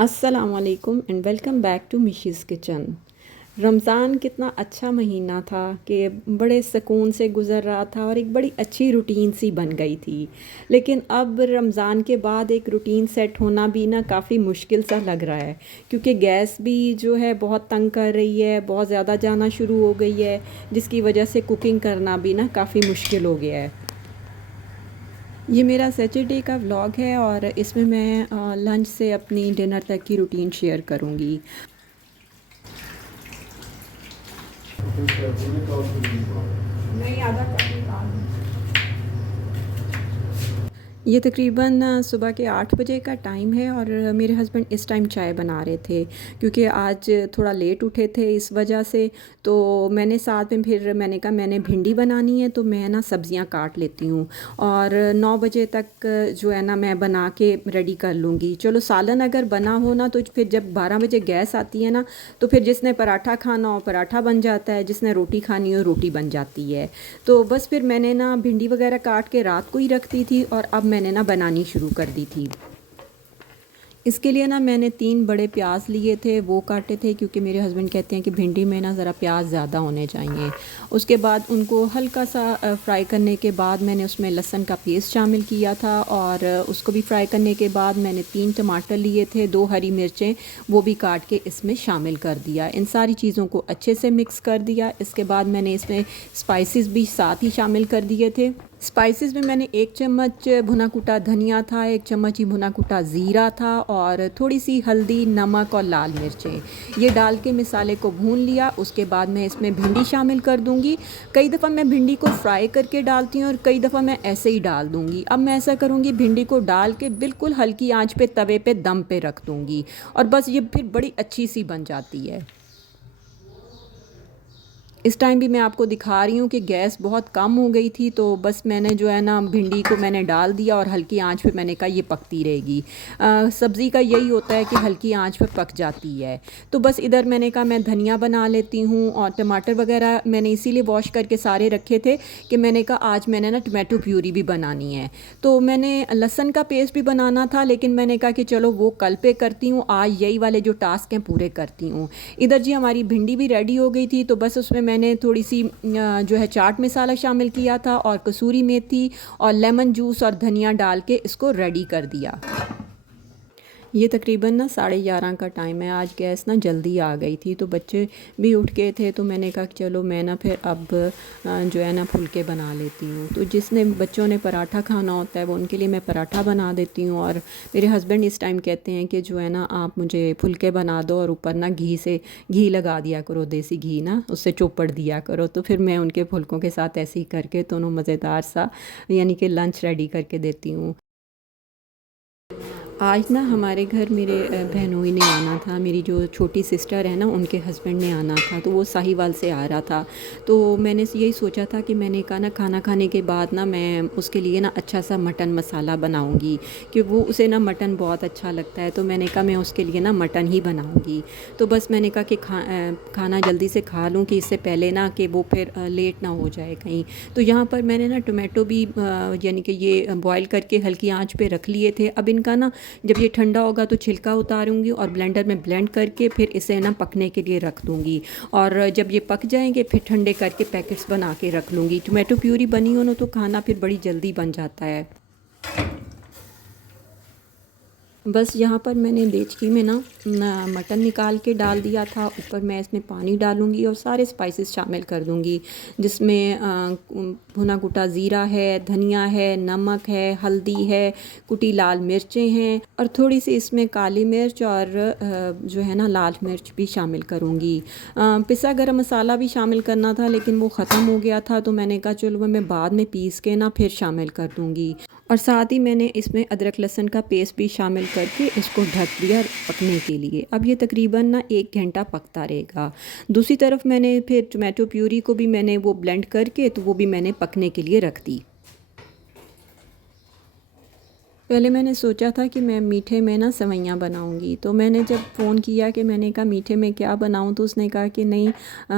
अस्सलामुअलैकुम and welcome back to Mishi's kitchen. Ramzan कितना अच्छा महीना था कि बड़े सुकून से गुज़र रहा था और एक बड़ी अच्छी रूटीन सी बन गई थी। लेकिन अब रमज़ान के बाद एक रूटीन सेट होना भी ना काफ़ी मुश्किल सा लग रहा है, क्योंकि गैस भी जो है बहुत तंग कर रही है, बहुत ज़्यादा जाना शुरू हो गई है, जिसकी वजह से कुकिंग करना भी ना काफ़ी मुश्किल हो गया है। ये मेरा सैटरडे का व्लॉग है और इसमें मैं लंच से अपनी डिनर तक की रूटीन शेयर करूँगी। नहीं, आधा कप निकाल। ये तकरीबन सुबह के 8 बजे का टाइम है और मेरे हस्बैंड इस टाइम चाय बना रहे थे, क्योंकि आज थोड़ा लेट उठे थे इस वजह से। तो मैंने साथ में फिर मैंने कहा मैंने भिंडी बनानी है, तो मैं ना सब्ज़ियां काट लेती हूँ और 9 बजे तक जो है ना मैं बना के रेडी कर लूँगी। चलो सालन अगर बना हो ना तो फिर जब 12 बजे गैस आती है ना, तो फिर जिसने पराठा खाना हो पराठा बन जाता है, जिसने रोटी खानी हो रोटी बन जाती है। तो बस फिर मैंने ना भिंडी वगैरह काट के रात को ही रख दी थी और अब मैंने ना बनानी शुरू कर दी थी। इसके लिए ना मैंने 3 बड़े प्याज लिए थे, वो काटे थे, क्योंकि मेरे हस्बैंड कहते हैं कि भिंडी में ना ज़रा प्याज ज़्यादा होने चाहिए। उसके बाद उनको हल्का सा फ्राई करने के बाद मैंने उसमें लहसुन का पेस्ट शामिल किया था और उसको भी फ्राई करने के बाद मैंने 3 टमाटर लिए थे, 2 हरी मिर्चें वो भी काट के इसमें शामिल कर दिया। इन सारी चीज़ों को अच्छे से मिक्स कर दिया। इसके बाद मैंने इसमें स्पाइसेस भी साथ ही शामिल कर दिए थे। स्पाइसेस में मैंने 1 चम्मच भुना कुटा धनिया था, 1 चम्मच ही भुना कुटा ज़ीरा था और थोड़ी सी हल्दी, नमक और लाल मिर्चें ये डाल के मिसाले को भून लिया। उसके बाद मैं इसमें भिंडी शामिल कर दूंगी। कई दफ़ा मैं भिंडी को फ्राई करके डालती हूँ और कई दफ़ा मैं ऐसे ही डाल दूंगी। अब मैं ऐसा करूँगी, भिंडी को डाल के बिल्कुल हल्की आंच पे तवे पे दम पे रख दूँगी और बस ये फिर बड़ी अच्छी सी बन जाती है। इस टाइम भी मैं आपको दिखा रही हूँ कि गैस बहुत कम हो गई थी, तो बस मैंने जो है ना भिंडी को मैंने डाल दिया और हल्की आंच पे मैंने कहा ये पकती रहेगी। सब्ज़ी का यही होता है कि हल्की आंच पे पक जाती है। तो बस इधर मैंने कहा मैं धनिया बना लेती हूँ और टमाटर वगैरह मैंने इसीलिए वॉश करके सारे रखे थे कि मैंने कहा आज मैंने ना टमाटो प्यूरी भी बनानी है। तो मैंने लहसुन का पेस्ट भी बनाना था, लेकिन मैंने कहा कि चलो वो कल पे करती हूँ, आज यही वाले जो टास्क हैं पूरे करती हूँ। इधर जी हमारी भिंडी भी रेडी हो गई थी, तो बस उसमें मैंने थोड़ी सी जो है चाट मसाला शामिल किया था और कसूरी मेथी और लेमन जूस और धनिया डाल के इसको रेडी कर दिया। ये तकरीबन ना 11:30 का टाइम है। आज गैस ना जल्दी आ गई थी, तो बच्चे भी उठ गए थे, तो मैंने कहा कि चलो मैं ना फिर अब जो है ना फुलके बना लेती हूँ। तो जिसने बच्चों ने पराठा खाना होता है वो उनके लिए मैं पराठा बना देती हूँ और मेरे हस्बैंड इस टाइम कहते हैं कि जो है ना आप मुझे फुलके बना दो और ऊपर ना घी लगा दिया करो, देसी घी ना उससे चौपड़ दिया करो। तो फिर मैं उनके फुलकों के साथ ऐसे ही करके दोनों मज़ेदार सा यानी कि लंच रेडी करके देती हूँ। आज ना हमारे घर मेरे बहनोई ने आना था, मेरी जो छोटी सिस्टर है ना उनके हस्बैंड ने आना था, तो वो साहिवाल से आ रहा था। तो मैंने यही सोचा था कि मैंने कहा ना खाना खाने के बाद ना मैं उसके लिए ना अच्छा सा मटन मसाला बनाऊंगी, कि वो उसे ना मटन बहुत अच्छा लगता है। तो मैंने कहा मैं उसके लिए ना मटन ही बनाऊंगी। तो बस मैंने कहा कि खाना जल्दी से खा लूँ कि इससे पहले ना कि वो फिर लेट ना हो जाए कहीं। तो यहाँ पर मैंने ना टोमेटो भी यानी कि ये बॉयल करके हल्की आंच पे रख लिए थे। अब इनका ना जब ये ठंडा होगा तो छिलका उतारूंगी और ब्लेंडर में ब्लेंड करके फिर इसे ना पकने के लिए रख दूंगी और जब ये पक जाएंगे फिर ठंडे करके पैकेट्स बना के रख लूँगी। टोमेटो प्यूरी बनी हो ना तो खाना फिर बड़ी जल्दी बन जाता है। बस यहाँ पर मैंने देचकी में ना मटन निकाल के डाल दिया था। ऊपर मैं इसमें पानी डालूँगी और सारे स्पाइसेस शामिल कर दूँगी, जिसमें भुना कुटा ज़ीरा है, धनिया है, नमक है, हल्दी है, कुटी लाल मिर्चें हैं और थोड़ी सी इसमें काली मिर्च और जो है ना लाल मिर्च भी शामिल करूँगी। पिसा गरम मसाला भी शामिल करना था, लेकिन वो ख़त्म हो गया था, तो मैंने कहा चलो मैं बाद में पीस के ना फिर शामिल कर दूँगी। और साथ ही मैंने इसमें अदरक लहसुन का पेस्ट भी शामिल करके इसको ढक दिया पकने के लिए। अब ये तकरीबन ना 1 घंटा पकता रहेगा। दूसरी तरफ मैंने फिर टोमेटो प्यूरी को भी मैंने वो ब्लेंड करके तो वो भी मैंने पकने के लिए रख दी। पहले मैंने सोचा था कि मैं मीठे में ना सेवइयाँ बनाऊँगी, तो मैंने जब फ़ोन किया कि मैंने कहा मीठे में क्या बनाऊँ, तो उसने कहा कि नहीं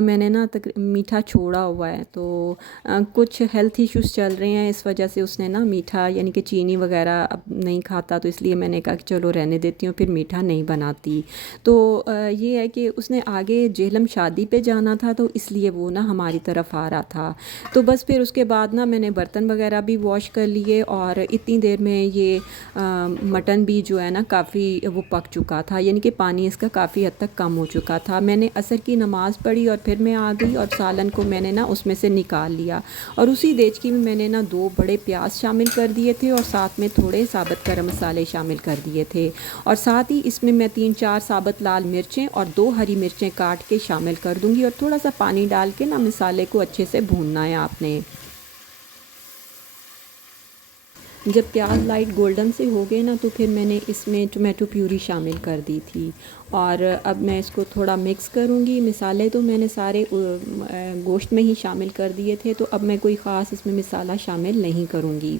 मैंने ना मीठा छोड़ा हुआ है, तो कुछ हेल्थ इश्यूज़ चल रहे हैं, इस वजह से उसने ना मीठा यानी कि चीनी वगैरह अब नहीं खाता, तो इसलिए मैंने कहा कि चलो रहने देती हूँ, फिर मीठा नहीं बनाती। तो ये है कि उसने आगे जेहलम शादी पे जाना था, तो इसलिए वो ना हमारी तरफ आ रहा था। तो बस फिर उसके बाद ना मैंने बर्तन वगैरह भी वॉश कर लिए और इतनी देर में ये मटन भी जो है ना काफ़ी वो पक चुका था, यानी कि पानी इसका काफ़ी हद तक कम हो चुका था। मैंने असर की नमाज़ पढ़ी और फिर मैं आ गई और सालन को मैंने ना उसमें से निकाल लिया और उसी देचकी में मैंने ना 2 बड़े प्याज शामिल कर दिए थे और साथ में थोड़े साबुत गरम मसाले शामिल कर दिए थे और साथ ही इसमें मैं 3-4 साबुत लाल मिर्चें और 2 हरी मिर्चें काट के शामिल कर दूँगी और थोड़ा सा पानी डाल के ना मसाले को अच्छे से भूनना है आपने। जब प्याज लाइट गोल्डन से हो गए ना, तो फिर मैंने इसमें टोमेटो प्यूरी शामिल कर दी थी और अब मैं इसको थोड़ा मिक्स करूँगी। मसाले तो मैंने सारे गोश्त में ही शामिल कर दिए थे, तो अब मैं कोई ख़ास इसमें मसाला शामिल नहीं करूँगी।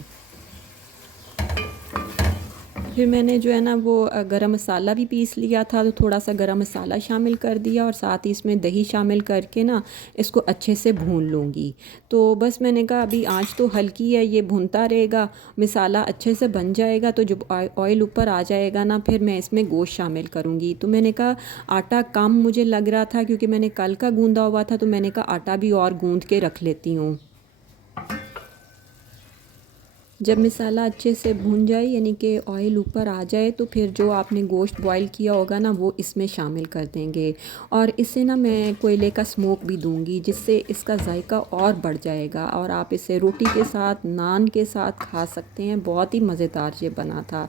फिर मैंने जो है ना वो गरम मसाला भी पीस लिया था, तो थोड़ा सा गरम मसाला शामिल कर दिया और साथ ही इसमें दही शामिल करके ना इसको अच्छे से भून लूँगी। तो बस मैंने कहा अभी आंच तो हल्की है, ये भूनता रहेगा, मसाला अच्छे से बन जाएगा, तो जब ऑयल ऊपर आ जाएगा ना फिर मैं इसमें गोश्त शामिल करूँगी। तो मैंने कहा आटा कम मुझे लग रहा था क्योंकि मैंने कल का गूँधा हुआ था, तो मैंने कहा आटा भी और गूँध के रख लेती हूँ। जब मसाला अच्छे से भून जाए यानी कि ऑयल ऊपर आ जाए, तो फिर जो आपने गोश्त बॉईल किया होगा ना वो इसमें शामिल कर देंगे और इससे ना मैं कोयले का स्मोक भी दूंगी, जिससे इसका जायका और बढ़ जाएगा और आप इसे रोटी के साथ, नान के साथ खा सकते हैं। बहुत ही मज़ेदार ये बना था।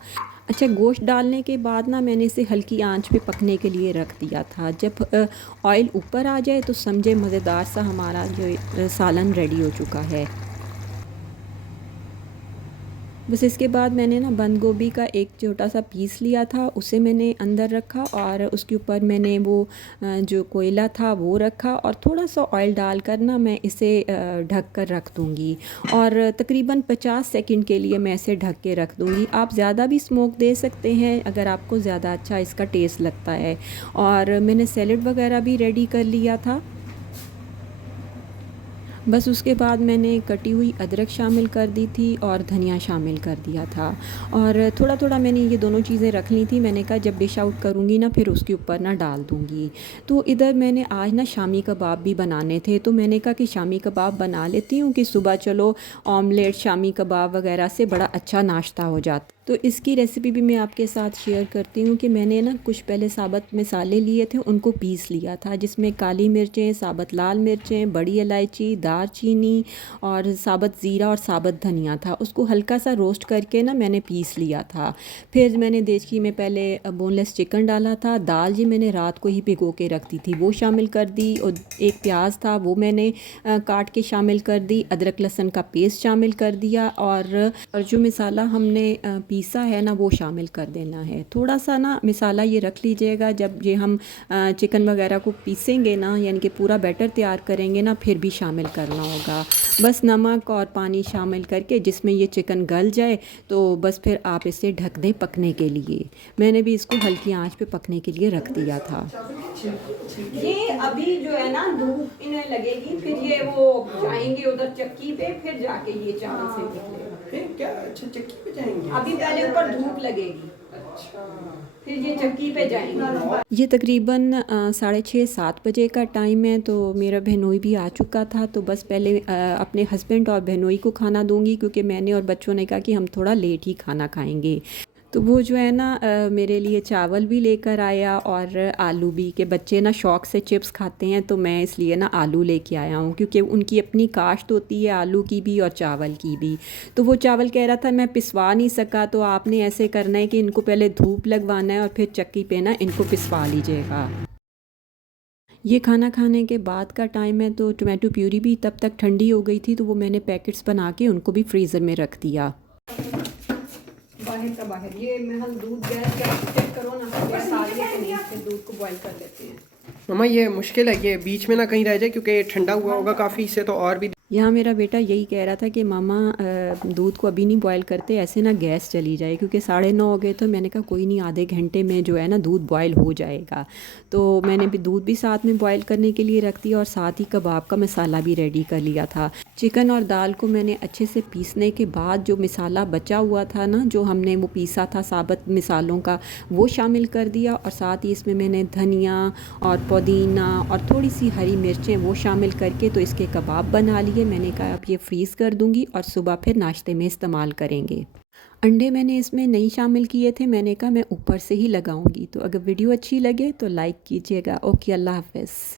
अच्छा, गोश्त डालने के बाद ना मैंने इसे हल्की आंच पे पकने के लिए रख दिया था। जब ऑयल ऊपर आ जाए तो समझे मज़ेदार सा हमारा जो सालन रेडी हो चुका है। बस इसके बाद मैंने ना बंद गोभी का एक छोटा सा पीस लिया था, उसे मैंने अंदर रखा और उसके ऊपर मैंने वो जो कोयला था वो रखा और थोड़ा सा ऑयल डालकर ना मैं इसे ढक कर रख दूँगी और तकरीबन 50 सेकंड के लिए मैं इसे ढक के रख दूँगी। आप ज़्यादा भी स्मोक दे सकते हैं अगर आपको ज़्यादा अच्छा इसका टेस्ट लगता है। और मैंने सैलेड वगैरह भी रेडी कर लिया था। बस उसके बाद मैंने कटी हुई अदरक शामिल कर दी थी और धनिया शामिल कर दिया था और थोड़ा थोड़ा मैंने ये दोनों चीज़ें रख ली थी। मैंने कहा जब डिश आउट करूँगी ना फिर उसके ऊपर ना डाल दूँगी। तो इधर मैंने आज ना शामी कबाब भी बनाने थे, तो मैंने कहा कि शामी कबाब बना लेती हूँ कि सुबह चलो ऑमलेट शामी कबाब वगैरह से बड़ा अच्छा नाश्ता हो जाता। तो इसकी रेसिपी भी मैं आपके साथ शेयर करती हूँ कि मैंने ना कुछ पहले साबुत मसाले लिए थे, उनको पीस लिया था, जिसमें काली मिर्चें, साबुत लाल मिर्चें, बड़ी इलायची, दारचीनी और साबुत ज़ीरा और साबुत धनिया था। उसको हल्का सा रोस्ट करके ना मैंने पीस लिया था। फिर मैंने देचकी में पहले बोनलेस चिकन डाला था। दाल जी मैंने रात को ही भिगो के रख दी थी, वो शामिल कर दी और एक प्याज था वो मैंने काट के शामिल कर दी। अदरक लहसुन का पेस्ट शामिल कर दिया और जो मसाला हमने पीसा है ना वो शामिल कर देना है। थोड़ा सा ना मसाला ये रख लीजिएगा, जब ये हम चिकन वगैरह को पीसेंगे ना यानी कि पूरा बैटर तैयार करेंगे ना फिर भी शामिल करना होगा। बस नमक और पानी शामिल करके जिसमें ये चिकन गल जाए तो बस फिर आप इसे ढक दें पकने के लिए। मैंने भी इसको हल्की आंच पे पकने के लिए रख दिया था। ये अभी जो है ना धूप इन्हें लगेगी, फिर ये वो जाएंगे उधर चक्की पे, फिर जाके ये चावल से निकलेगा। फिर क्या? अच्छा, चक्की पे जाएंगे? अभी पहले ऊपर धूप लगेगी, अच्छा। फिर ये चक्की पे जाएंगे। ये तकरीबन 6:30-7 बजे का टाइम है, तो मेरा बहनोई भी आ चुका था। तो बस पहले अपने हस्बैंड और बहनोई को खाना दूंगी क्योंकि मैंने और बच्चों ने कहा कि हम थोड़ा लेट ही खाना खाएंगे। तो वो जो है ना मेरे लिए चावल भी लेकर आया और आलू भी, के बच्चे ना शौक़ से चिप्स खाते हैं, तो मैं इसलिए ना आलू लेके आया हूँ क्योंकि उनकी अपनी काश्त होती है आलू की भी और चावल की भी। तो वो चावल कह रहा था मैं पिसवा नहीं सका, तो आपने ऐसे करना है कि इनको पहले धूप लगवाना है और फिर चक्की पे ना इनको पिसवा लीजिएगा। ये खाना खाने के बाद का टाइम है, तो टोमेटो प्यूरी भी तब तक ठंडी हो गई थी, तो वो मैंने पैकेट्स बना के उनको भी फ्रीज़र में रख दिया। बाहर का बाहर ये महल दूध गैस चेक करो ना, फिर दूध को बॉईल कर लेते हैं। मम्मा ये मुश्किल है, ये बीच में ना कहीं रह जाए क्योंकि ठंडा हुआ होगा काफ़ी, इससे तो और भी यहाँ मेरा बेटा यही कह रहा था कि मामा दूध को अभी नहीं बॉयल करते, ऐसे ना गैस चली जाए, क्योंकि 9:30 हो गए। तो मैंने कहा कोई नहीं, आधे घंटे में जो है ना दूध बॉयल हो जाएगा। तो मैंने भी दूध भी साथ में बॉयल करने के लिए रख दिया और साथ ही कबाब का मसाला भी रेडी कर लिया था। चिकन और दाल को मैंने अच्छे से पीसने के बाद जो मसाला बचा हुआ था ना, जो हमने वो पीसा था साबुत मसालों का, वो शामिल कर दिया। और साथ ही इसमें मैंने धनिया और पुदीना और थोड़ी सी हरी मिर्चें वो शामिल करके तो इसके कबाब बना लिए। मैंने कहा अब ये फ्रीज़ कर दूंगी और सुबह फिर नाश्ते में इस्तेमाल करेंगे। अंडे मैंने इसमें नहीं शामिल किए थे, मैंने कहा मैं ऊपर से ही लगाऊंगी। तो अगर वीडियो अच्छी लगे तो लाइक कीजिएगा। ओके, अल्लाह हाफ़िज़।